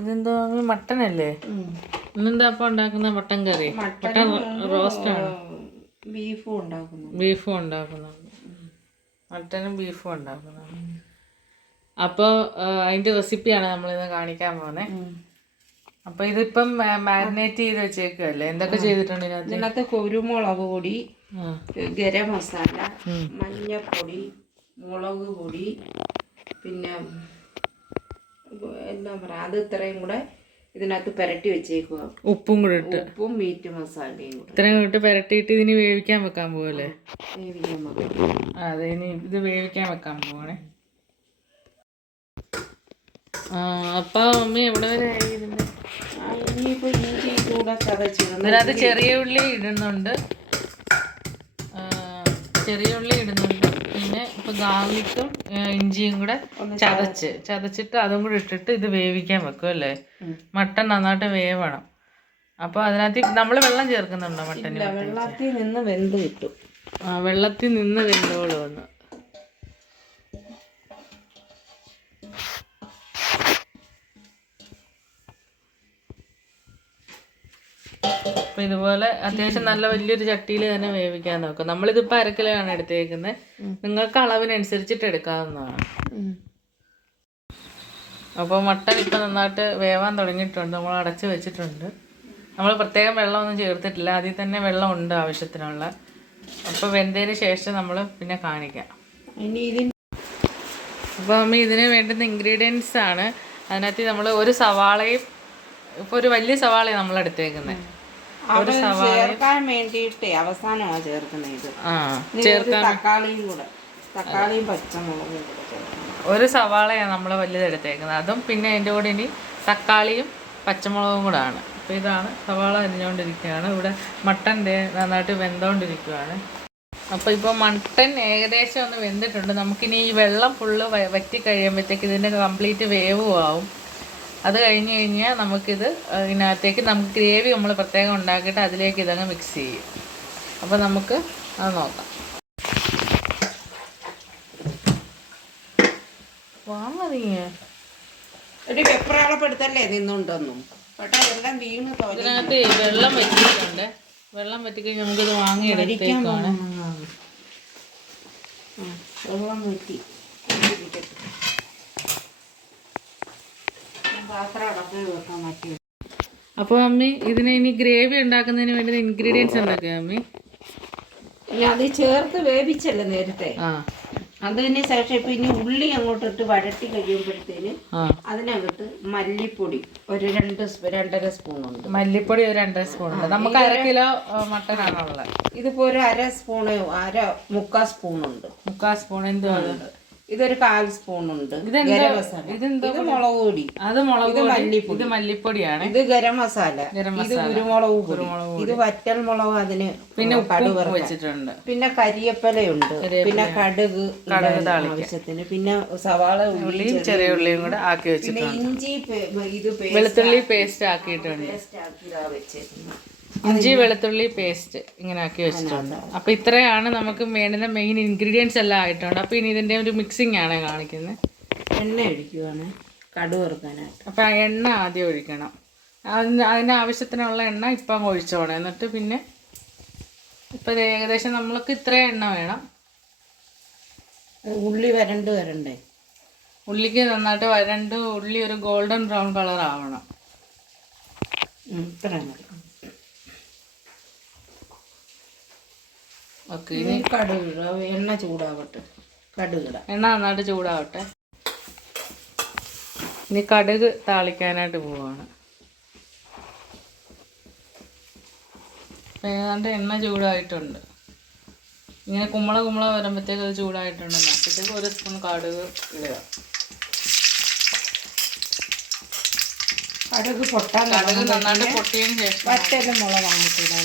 ഇതെന്തോ മട്ടൻ അല്ലേ ഇന്നെന്താ അപ്പൊ ഉണ്ടാക്കുന്ന മട്ടൻ കറി? മട്ടൻ റോസ്റ്റ് ആണ് ബീഫും ഉണ്ടാക്കുന്നു ബീഫും ഉണ്ടാക്കുന്നുണ്ട്. മട്ടനും ബീഫും ഉണ്ടാക്കുന്നുണ്ട്. അപ്പോൾ അതിന്റെ റെസിപ്പിയാണ് നമ്മൾ ഇന്ന് കാണിക്കാൻ പോകുന്നത് അപ്പൊ ഇതിപ്പം മാരിനേറ്റ് ചെയ്ത് വെച്ചേക്കല്ലേ എന്തൊക്കെ ചെയ്തിട്ടുണ്ട് ഇതിനകത്ത്? ഇതിനകത്ത് കുരുമുളക് പൊടി ഗരം മസാല മഞ്ഞപ്പൊടി മുളക് പൊടി പിന്നെ എന്താ പറയാ അത് ഇത്രയും കൂടെ ഇതിനകത്ത് പുരട്ടി വെച്ചേക്കുക ഉപ്പും കൂടെ ഇട്ട്. ഉപ്പും മീറ്റ് മസാലയും കൂടെ. ഇത്രയും ഇട്ട് പുരട്ടിയിട്ട് ഇതിന് വേവിക്കാൻ വെക്കാൻ പോകല്ലേ വേവിക്കാൻ വെക്കാം അതെ ഇനി ഇത് വേവിക്കാൻ വെക്കാൻ പോവാണേ. അപ്പോൾ അപ്പൊ മമ്മി എവിടെ വരെ ആയി ഇതിന്റെ? ഇനിയിപ്പോ ഇഞ്ചി കൂടെ ചതച്ചിടണം ഇതിനകത്ത് ചെറിയ ഉള്ളി ഇടുന്നുണ്ട്. ചെറിയ ഉള്ളി ഇടുന്നുണ്ട്. പിന്നെ ഇപ്പൊ ഗാർലിക്കും ഇഞ്ചിയും കൂടെ ചതച്ച് ചതച്ചിട്ട് അതും കൂടെ ഇട്ടിട്ട് ഇത് വേവിക്കാൻ വെക്കും അല്ലേ? മട്ടൻ നന്നായിട്ട് വേവണം. അപ്പൊ അതിനകത്ത് നമ്മൾ വെള്ളം ചേർക്കുന്നുണ്ടോ മട്ടൻ വെള്ളത്തിൽ നിന്ന് വെന്ത് കിട്ടും. ആ വെള്ളത്തിൽ നിന്ന് വെന്തോളൂ വന്ന് അപ്പൊ ഇതുപോലെ അത്യാവശ്യം നല്ല വലിയൊരു ചട്ടിയിൽ തന്നെ വേവിക്കാൻ നോക്കും. നമ്മളിതിപ്പോ അരക്കിലാണ് എടുത്തേക്കുന്നത്. നിങ്ങൾക്ക് അളവിനനുസരിച്ചിട്ട് എടുക്കാവുന്നതാണ്. അപ്പോൾ മട്ടൻ ഇപ്പം നന്നായിട്ട് വേവാൻ തുടങ്ങിയിട്ടുണ്ട്. നമ്മൾ അടച്ച് വെച്ചിട്ടുണ്ട്. നമ്മൾ പ്രത്യേകം വെള്ളമൊന്നും ചേർത്തിട്ടില്ല. അതിൽ തന്നെ വെള്ളം ഉണ്ട് ആവശ്യത്തിനുള്ള. അപ്പോൾ വെന്തതിന് ശേഷം നമ്മൾ പിന്നെ കാണിക്കാം. അപ്പോൾ അമ്മ ഇതിന് വേണ്ടുന്ന ഇൻഗ്രീഡിയൻസ് ആണ്. അതിനകത്ത് നമ്മൾ ഒരു സവാളയും ഇപ്പൊ ഒരു വലിയ സവാളയാണ് നമ്മൾ എടുത്തേക്കുന്നത്. അത് ചേർക്കാൻ വേണ്ടിയിട്ടേ അവസാനമാണ് ചേർക്കുന്നത് ഇത്. ആ തക്കാളിയും കൂടെ. തക്കാളിയും പച്ചമുളകും കൂടെ ഒരു സവാളയാണ് നമ്മൾ വലുതെടുത്തേക്കുന്നത് അതും പിന്നെ അതിന്റെ കൂടെ ഇനി തക്കാളിയും പച്ചമുളകും കൂടെ ആണ്. അപ്പോൾ ഇതാണ് സവാള അരിഞ്ഞുകൊണ്ടിരിക്കുകയാണ് ഇവിടെ മട്ടന്റെ നന്നായിട്ട് വെന്തോണ്ടിരിക്കുകയാണ്. അപ്പോൾ ഇപ്പോൾ മട്ടൻ ഏകദേശം ഒന്ന് വെന്തിട്ടുണ്ട്. നമുക്കിനി ഈ വെള്ളം ഫുള്ള് വറ്റി കഴിയുമ്പോഴത്തേക്ക് ഇതിന്റെ കംപ്ലീറ്റ് വേവും ആവും അത് കഴിഞ്ഞ് കഴിഞ്ഞാൽ നമുക്കിത് ഇതിനകത്തേക്ക് നമുക്ക് ഗ്രേവി നമ്മൾ പ്രത്യേകം ഉണ്ടാക്കിയിട്ട് അതിലേക്ക് ഇതങ്ങ് മിക്സ് ചെയ്യും. അപ്പോൾ നമുക്ക് അത് നോക്കാം. ഒരു വെപ്രാളപ്പെടുത്തല്ലേ നിന്നുണ്ടൊന്നും. എല്ലാം വീണ് ഇതിനകത്ത് വെള്ളം വെച്ചിട്ടുണ്ട് വെള്ളം വറ്റിക്കഴിഞ്ഞ് നമുക്കിത് വാങ്ങി എടുത്തേക്കാണ് വെള്ളം വെട്ടി പാത്രം അടക്കി വെക്കാൻ പറ്റി അപ്പോൾ അമ്മി ഇതിന് ഇനി ഗ്രേവി ഉണ്ടാക്കുന്നതിന് വേണ്ടി ഇൻഗ്രീഡിയൻസ് എന്തൊക്കെയാ അമ്മി? ഇനി അത് ചേർത്ത് വേവിച്ചല്ലേ നേരത്തെ. ആ. അതിന് ശേഷം ഇപ്പൊ ഇനി ഉള്ളി അങ്ങോട്ടിട്ട് വഴട്ടി കഴിയുമ്പോഴത്തേന് അതിനകത്ത് മല്ലിപ്പൊടി ഒരു രണ്ട് രണ്ടര സ്പൂൺ ഉണ്ട്. മല്ലിപ്പൊടി ഒരു രണ്ടര സ്പൂൺ ഉണ്ട്. നമുക്ക് അര കിലോ മട്ടൻ ആണുള്ളത് ഇതിപ്പോ ഒരു അര സ്പൂണ് അര മുക്കാൽ സ്പൂൺ ഉണ്ട്. മുക്കാൽ സ്പൂൺ എന്തുവാണ് ഇതൊരു കാൽ സ്പൂൺ ഉണ്ട്. ഇതെന്തോ- ഗരം മസാല. ഇത് മുളക് പൊടി. അത് മുളക് ഇത് മല്ലിപ്പൊടി. ഇത് മല്ലിപ്പൊടിയാണ്. ഇത് ഗരം മസാല. ഇത് കുരുമുളക് പൊടി. കുരുമുളക് ഇത് വറ്റൽ മുളക് അതിന് പിന്നെ കടുക് വെച്ചിട്ടുണ്ട്. പിന്നെ കരിയപ്പലയുണ്ട്. പിന്നെ കടുക് കടുക് ആവശ്യത്തിന്. പിന്നെ സവാള ഉള്ളി ഉള്ളിയും ചെറിയ ഉള്ളിയും കൂടെ ആക്കി വെച്ചിട്ടുണ്ട്. ഇഞ്ചി ഇത് വെളുത്തുള്ളി പേസ്റ്റ് ആക്കിയിട്ടുണ്ട്. പേസ്റ്റ് ആക്കി വെച്ചേക്കുന്നത്. ഇഞ്ചി വെളുത്തുള്ളി പേസ്റ്റ് ഇങ്ങനെ ആക്കി വെച്ചിട്ടുണ്ട്. അപ്പൊ ഇത്രയാണ് നമുക്ക് വേണ്ടുന്ന മെയിൻ ഇൻഗ്രീഡിയൻസ് എല്ലാം ആയിട്ടുണ്ട്. അപ്പൊ ഇനി ഇതിന്റെ ഒരു മിക്സിംഗ് ആണ് കാണിക്കുന്നത് എണ്ണ ഒഴിക്കുവാണ്. കടുക് വറുക്കാനായിട്ട്. അപ്പൊ ആ എണ്ണ ആദ്യം ഒഴിക്കണം. അതിന് അതിന് ആവശ്യത്തിനുള്ള എണ്ണ ഇപ്പം അങ്ങ് ഒഴിച്ചോണം. എന്നിട്ട് പിന്നെ ഇപ്പൊ ഏകദേശം നമ്മൾക്ക് ഇത്ര എണ്ണ വേണം. ഉള്ളി വരണ്ട് വരണ്ടേ? ഉള്ളിക്ക് നന്നായിട്ട് വരണ്ട് ഉള്ളി ഒരു ഗോൾഡൻ ബ്രൗൺ കളർ ആവണം. ഇത്ര ഓക്കെ ഇനി കടുകിട എണ്ണ ചൂടാവട്ടെ. കടുകിട എണ്ണ നന്നായിട്ട് ചൂടാവട്ടെ. ഇനി കടുക് താളിക്കാനായിട്ട് പോവാണ്. ഏതാണ്ട് എണ്ണ ചൂടായിട്ടുണ്ട്. ഇങ്ങനെ കുമ്പള കുമ്പള വരുമ്പോഴത്തേക്ക് അത് ചൂടായിട്ടുണ്ടെന്ന്. അപ്പോഴത്തേക്ക് ഒരു സ്പൂൺ കടുക് ഇടുക. കടുക് പൊട്ടാൻ കടുക് നന്നായിട്ട് പൊട്ടിയതിന് ശേഷം വറ്റൽ മുളക് അങ്ങോട്ട് ഇടാൻ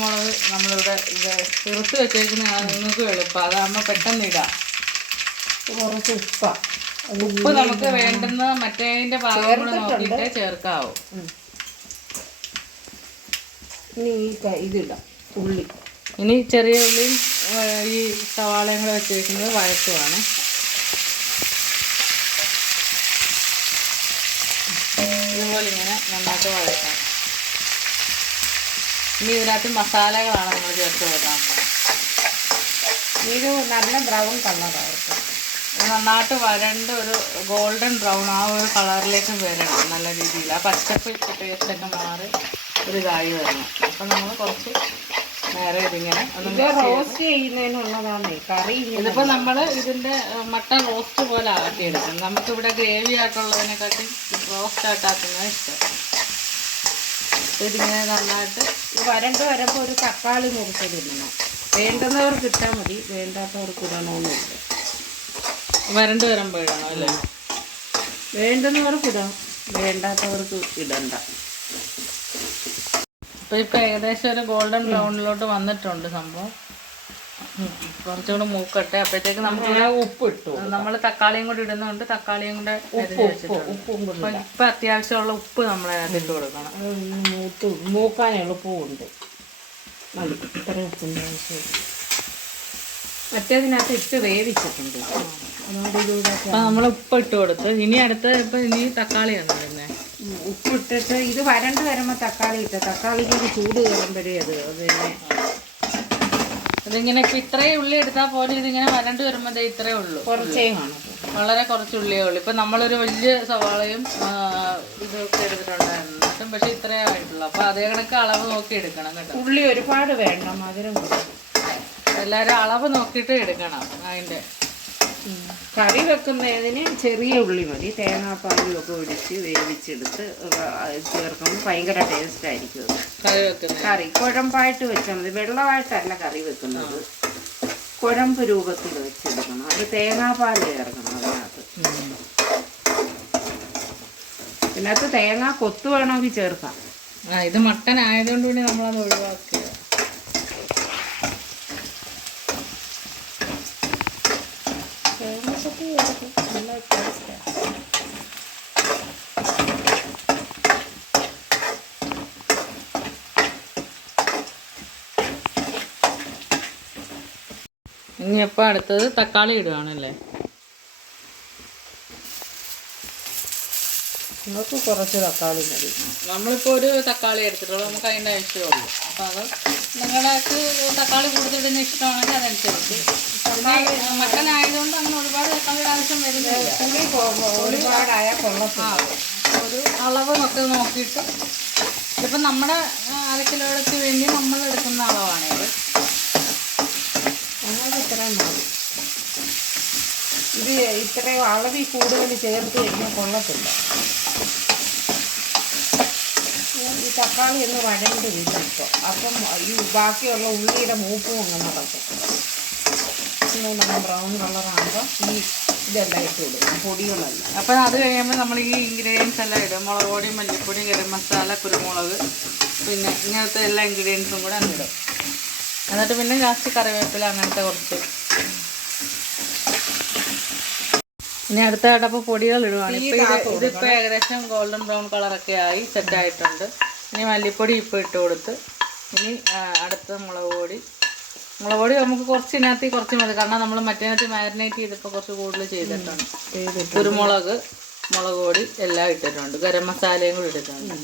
മുളക് നമ്മളിവിടെ ഇത് ചെറുത്ത് വെച്ചേക്കുന്നതാണ് നിങ്ങൾക്ക് എളുപ്പം. അതാകുമ്പോൾ പെട്ടെന്ന് ഇടാം. കുറച്ച് ഉപ്പ. ഉപ്പ് നമുക്ക് വേണ്ടുന്ന മറ്റേതിന്റെ ഭാഗം നോക്കിയിട്ട് ചേർക്കാവൂ. ഇനി ഈ ഇതിടാം. ഉള്ളി. ഇനി ചെറിയ ഉള്ളി ഈ സവാളയും കൂടെ വെച്ചേക്കുന്നത് വഴറ്റുവാണ്. ഇത് പോലെ ഇങ്ങനെ നന്നായിട്ട് വഴറ്റാം. ഇനി ഇതിനകത്ത് മസാലകളാണ് നമ്മൾ ചേർത്ത് കൊടുക്കാൻ. ഇത് നല്ല ബ്രൗൺ കളറായിരിക്കും. നന്നായിട്ട് വരണ്ട ഒരു ഗോൾഡൻ ബ്രൗൺ ആ ഒരു കളറിലേക്ക് വരണം നല്ല രീതിയിൽ. ആ പച്ചപ്പ് ടേസ്റ്റൊക്കെ മാറി ഒരു ഇതായി വരണം. അപ്പം നമ്മൾ കുറച്ച് നേരെ ഇതിങ്ങനെ ഇത് റോസ്റ്റ് ചെയ്യുന്നതിനുള്ളതാണ്. കറി ഇതിപ്പോൾ നമ്മൾ ഇതിന്റെ മട്ട റോസ്റ്റ് പോലെ ആട്ടിയെടുക്കും. നമുക്കിവിടെ ഗ്രേവി ആയിട്ടുള്ളതിനെക്കാട്ടി റോസ്റ്റ് ആട്ടാക്കുന്നത് ഇഷ്ടം. ഇതിങ്ങനെ നന്നായിട്ട് വരണ്ട് വരുമ്പോൾ ഒരു തക്കാളി മുറിച്ചിടണം വേണ്ടുന്നവർക്ക് ഇട്ടാൽ മതി. വേണ്ടാത്തവർക്ക് ഇടണമെന്നില്ല വരണ്ട് വരുമ്പോഴാണോ അല്ലേ? വേണ്ടുന്നവർക്ക് ഇടാം. വേണ്ടാത്തവർക്ക് ഇടണ്ട. അപ്പോൾ ഇപ്പോൾ ഏകദേശം ഒരു ഗോൾഡൻ ബ്രൗണിലോട്ട് വന്നിട്ടുണ്ട് സംഭവം. കുറച്ചുകൂടെ മൂക്കട്ടെ. അപ്പോഴത്തേക്ക് നമുക്ക് ഉപ്പ് ഇട്ടു നമ്മൾ തക്കാളിയും കൂടി ഇടുന്നുണ്ട് തക്കാളിയും കൂടെ ഉപ്പും ഇപ്പം അത്യാവശ്യമുള്ള ഉപ്പ് നമ്മൾ അതിട്ട് കൊടുക്കണം. മൂക്കാൻ എളുപ്പമുണ്ട് മറ്റേതിനകത്ത് ഇട്ട് വേവിച്ചിട്ടുണ്ട്. അതുകൊണ്ട് നമ്മൾ ഉപ്പ് ഇട്ട് കൊടുത്ത്. ഇനി അടുത്ത ഇപ്പം ഇനി തക്കാളിയാണ് ഇടുന്നത് ഉപ്പിട്ടിട്ട് ഇത് വരണ്ട് വരുമ്പോൾ തക്കാളി ഇട്ട തക്കാളിക്ക് ഒരു ചൂട് കയറുമ്പോഴേ അത് പിന്നെ ഇതിങ്ങനെ ഇപ്പം ഇത്രയും ഉള്ളി എടുത്താൽ പോലും ഇതിങ്ങനെ വരണ്ട് വരുമ്പോൾ ദേ ഇത്രയേ ഉള്ളൂ. കുറച്ചേ കാണും വളരെ കുറച്ച് ഉള്ളിയേ ഉള്ളൂ. ഇപ്പം നമ്മളൊരു വലിയ സവാളയും ഇതൊക്കെ എടുത്തിട്ടുണ്ടായിരുന്നു. പക്ഷേ ഇത്രയേ ആയിട്ടുള്ളൂ. അപ്പം അതേ കണക്ക് അളവ് നോക്കി എടുക്കണം കേട്ടോ. ഉള്ളി ഒരുപാട് വേണ്ട മധുരം. എല്ലാവരും അളവ് നോക്കിയിട്ട് എടുക്കണം അതിന്റെ. കറി വെക്കുന്നതിന് ചെറിയ ഉള്ളി മതി. തേങ്ങാപ്പാലും ഒക്കെ ഒഴിച്ച് വേവിച്ചെടുത്ത് ചേർക്കുമ്പോൾ ഭയങ്കര ടേസ്റ്റ് ആയിരിക്കും അത്. കറി വെക്കുന്നത്. കറി കുഴമ്പായിട്ട് വെച്ചാൽ മതി. വെള്ളമായിട്ടല്ല കറി വെക്കുന്നത്. കുഴമ്പ് രൂപത്തിൽ വെച്ചെടുക്കണം. അത് തേങ്ങാപ്പാൽ ചേർക്കണം അതിനകത്ത്. ഇതിനകത്ത് തേങ്ങ കൊത്തു വേണമെങ്കിൽ ചേർക്കാം. ആ ഇത് മട്ടൻ ആയതുകൊണ്ട് കൂടി നമ്മളത് ഒഴിവാക്കിയത് ഇനി എപ്പോൾ അടുത്തത് തക്കാളി ഇടുകയാണല്ലേ നമുക്ക് കുറച്ച് തക്കാളി മതി. നമ്മളിപ്പോൾ ഒരു തക്കാളി എടുത്തിട്ടുള്ളൂ. നമുക്ക് അതിന്റെ ആവശ്യമുള്ളൂ അപ്പോൾ അത് നിങ്ങൾക്ക് തക്കാളി കൂടുതലിടുന്ന ഇഷ്ടമാണെങ്കിൽ അതനുസരിച്ച്. മട്ടനായതുകൊണ്ട് അങ്ങനെ ഒരുപാട് തക്കാളിയുടെ ആവശ്യം വരുന്നില്ല. പുളി ഒരുപാടായ ഒരു അളവ് ഒക്കെ നോക്കിയിട്ട്. ഇപ്പം നമ്മുടെ അര കിലോയ്ക്ക് വേണ്ടി നമ്മൾ എടുക്കുന്ന അളവാണിത് ഞങ്ങൾക്ക് ഇത്രയും മതി. ഇത് ഇത്രയും അളവിൽ കൂടുതൽ ചേർത്ത് കഴിഞ്ഞാൽ കൊള്ളത്തില്ല. ഈ തക്കാളി ഒന്ന് വഴണ്ട് വരും ഇപ്പോൾ അപ്പം ഈ ബാക്കിയുള്ള ഉള്ളിയുടെ മൂപ്പും അങ്ങ് നടക്കും. ഇങ്ങനെ നമ്മൾ ബ്രൗൺ കളറാകുമ്പോൾ ഈ ഇതെല്ലാം ഇട്ട് കൊടുക്കും. പൊടികളെല്ലാം. അപ്പം അത് കഴിയുമ്പോൾ നമ്മൾ ഈ ഇൻഗ്രീഡിയൻസ് എല്ലാം ഇടും. മുളക് പൊടി മല്ലിപ്പൊടി ഗരം മസാല കുരുമുളക് പിന്നെ ഇങ്ങനത്തെ എല്ലാ ഇൻഗ്രീഡിയൻസും കൂടെ അങ്ങ് ഇടും. എന്നിട്ട് പിന്നെ ലാസ്റ്റ് കറിവേപ്പില അങ്ങനത്തെ കുറച്ച്. ഇനി അടുത്ത അടപ്പ് പൊടികൾ ഇടുവാണ്. ഇപ്പോൾ ഇത് ഇതിപ്പോൾ ഏകദേശം ഗോൾഡൻ ബ്രൗൺ കളറൊക്കെ ആയി സെറ്റ് ആയിട്ടുണ്ട്. ഇനി മല്ലിപ്പൊടി ഇപ്പോൾ ഇട്ട് കൊടുത്ത്. ഇനി അടുത്ത മുളക് പൊടി. മുളക് പൊടി നമുക്ക് കുറച്ച് ഇതിനകത്ത് കുറച്ച് മതി. കാരണം നമ്മൾ മറ്റേനകത്ത് മാരിനേറ്റ് ചെയ്തപ്പോൾ കുറച്ച് കൂടുതൽ ചെയ്തിട്ടുണ്ട്. ചെയ്തിട്ട് കുരുമുളക് മുളക് പൊടി എല്ലാം ഇട്ടിട്ടുണ്ട്. ഗരം മസാലയും കൂടി ഇട്ടിട്ടുണ്ട്.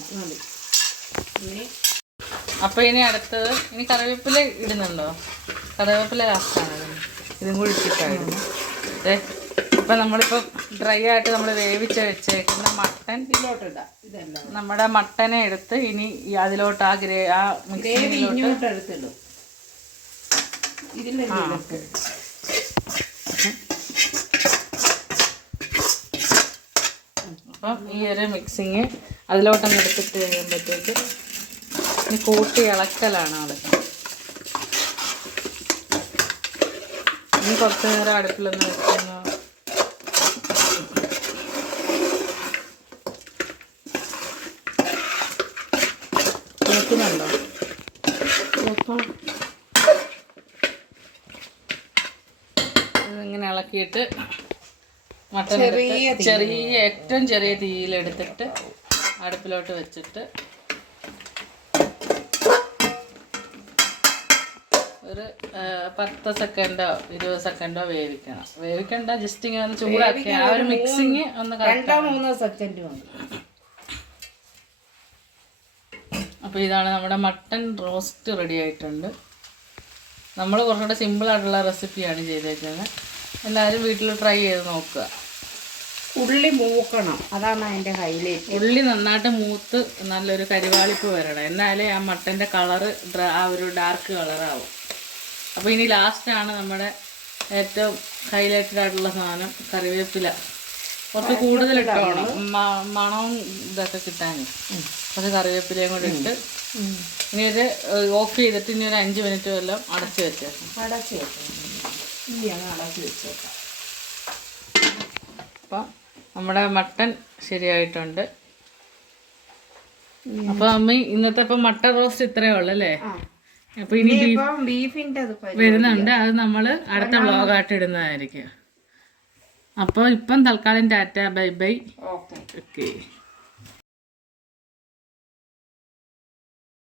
ഇനി അപ്പോൾ ഇനി അടുത്തത് ഇനി കറിവേപ്പില ഇടുന്നുണ്ടോ? കറിവേപ്പില ലാസ്റ്റാണ് ഇതും കൂടി ഇട്ടിട്ടായിരുന്നു. ഏ ഇപ്പം നമ്മളിപ്പോൾ ഡ്രൈ ആയിട്ട് നമ്മൾ വേവിച്ച് വെച്ചേക്കുന്ന മട്ടൻ ഇതിലോട്ടിടാം. ഇതെല്ലാം. നമ്മുടെ മട്ടനെ എടുത്ത് ഇനി അതിലോട്ട് ആ ഗ്രേ ആ ഗ്രേവി മിക്സിയിലോട്ട് ഇങ്ങോട്ട് എടുത്തിടും. ഇതിലെല്ലാം അപ്പം ഈ ഒരു മിക്സിങ് അതിലോട്ടങ്ങ് എടുത്തിട്ട് കഴിയുമ്പോഴത്തേക്ക് ഇനി കൂട്ടി ഇളക്കലാണ് അതൊക്കെ ഇനി കുറച്ച് നേരം അടുപ്പിലൊന്ന് വെക്കുന്നു നോക്കുന്നുണ്ടോ ഇതിങ്ങനെ ഇളക്കിയിട്ട് മട്ടൻ ചെറിയ ചെറിയ ഏറ്റവും ചെറിയ തീയിലെടുത്തിട്ട് അടുപ്പിലോട്ട് വെച്ചിട്ട് ഒരു പത്ത് സെക്കൻഡോ ഇരുപത് സെക്കൻഡോ വേവിക്കണം. വേവിക്കണ്ട ജസ്റ്റ് ഇങ്ങനെ ഒന്ന് ചൂടാക്കി. ആ ഒരു മിക്സിങ് ഒന്ന് രണ്ടോ മൂന്നോ സെക്കൻഡ് മതി. അപ്പോൾ ഇതാണ് നമ്മുടെ മട്ടൺ റോസ്റ്റ് റെഡി ആയിട്ടുണ്ട്. നമ്മൾ കുറച്ചുകൂടെ സിമ്പിളായിട്ടുള്ള റെസിപ്പിയാണ് ചെയ്തേക്കുന്നത്. എല്ലാവരും വീട്ടിൽ ട്രൈ ചെയ്ത് നോക്കുക. ഉള്ളി മൂക്കണം. അതാണ് അതിന്റെ ഹൈലൈറ്റ് ഉള്ളി നന്നായിട്ട് മൂത്ത് നല്ലൊരു കരിവാളിപ്പ് വരണം. എന്നാലേ ആ മട്ടന്റെ കളറ് ആ ഒരു ഡാർക്ക് കളറാവും അപ്പോൾ ഇനി ലാസ്റ്റാണ് നമ്മുടെ ഏറ്റവും ഹൈലൈറ്റഡ് ആയിട്ടുള്ള സാധനം കറിവേപ്പില. കുറച്ച് കൂടുതൽ ഇട്ടാണ് മണവും ഇതൊക്കെ കിട്ടാൻ കുറച്ച് കറിവേപ്പിലയും കൂടി ഇട്ട്. ഇനി ഇത് ഓഫ് ചെയ്തിട്ട് ഇനി ഒരു അഞ്ച് മിനിറ്റ് വല്ലതും അടച്ചു വെച്ചേക്കാം. അടച്ചു വെച്ചേക്കാം. അപ്പം നമ്മുടെ മട്ടൺ ശരിയായിട്ടുണ്ട്. അപ്പോൾ അമ്മ ഇന്നത്തെ ഇപ്പം മട്ടൺ റോസ്റ്റ് ഇത്രയേ ഉള്ളൂ അല്ലേ? ആ അപ്പോൾ ഇനി വരുന്നുണ്ട്. അത് നമ്മൾ അടുത്ത വ്ളോഗായിട്ട് ഇടുന്നതായിരിക്കും. അപ്പോൾ ഇപ്പം തൽക്കാലം ടാറ്റ ബൈ ബൈ. ഓക്കെ.